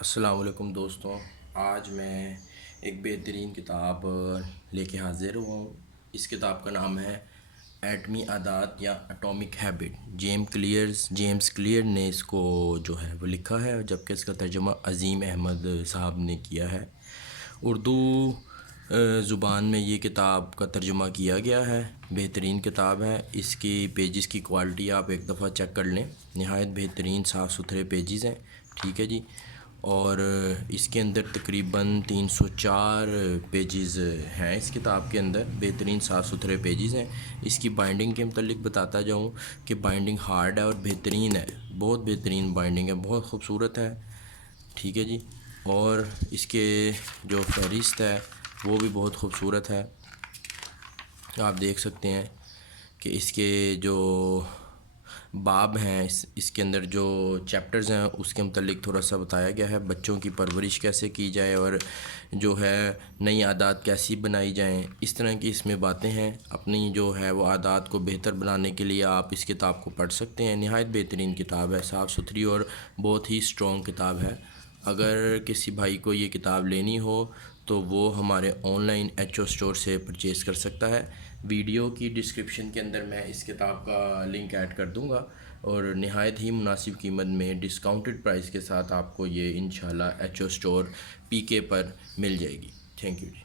السلام علیکم دوستوں، آج میں ایک بہترین کتاب لے کے حاضر ہوں۔ اس کتاب کا نام ہے ایٹمی عادات یا اٹامک ہیبٹ۔ جیمس کلیئر نے اس کو جو ہے وہ لکھا ہے، جبکہ اس کا ترجمہ عظیم احمد صاحب نے کیا ہے۔ اردو زبان میں یہ کتاب کا ترجمہ کیا گیا ہے، بہترین کتاب ہے۔ اس کی پیجز کی کوالٹی آپ ایک دفعہ چیک کر لیں، نہایت بہترین صاف ستھرے پیجز ہیں، ٹھیک ہے جی۔ اور اس کے اندر تقریباً 304 پیجز ہیں، اس کتاب کے اندر بہترین صاف ستھرے پیجز ہیں۔ اس کی بائنڈنگ کے متعلق بتاتا جاؤں کہ بائنڈنگ ہارڈ ہے اور بہترین ہے، بہت بہترین بائنڈنگ ہے، بہت خوبصورت ہے، ٹھیک ہے جی۔ اور اس کے جو فہرست ہے وہ بھی بہت خوبصورت ہے، آپ دیکھ سکتے ہیں کہ اس کے جو باب ہیں، اس کے اندر جو چیپٹرز ہیں اس کے متعلق تھوڑا سا بتایا گیا ہے۔ بچوں کی پرورش کیسے کی جائے اور جو ہے نئی عادات کیسی بنائی جائیں، اس طرح کی اس میں باتیں ہیں۔ اپنی جو ہے وہ عادات کو بہتر بنانے کے لیے آپ اس کتاب کو پڑھ سکتے ہیں، نہایت بہترین کتاب ہے، صاف ستھری اور بہت ہی اسٹرانگ کتاب ہے۔ اگر کسی بھائی کو یہ کتاب لینی ہو تو وہ ہمارے online H O store سے پرچیز کر سکتا ہے۔ ویڈیو کی ڈسکرپشن کے اندر میں اس کتاب کا لنک ایڈ کر دوں گا، اور نہایت ہی مناسب قیمت میں ڈسکاؤنٹڈ پرائس کے ساتھ آپ کو یہ انشاءاللہ ایچ او اسٹور پی کے پر مل جائے گی۔ Thank you G.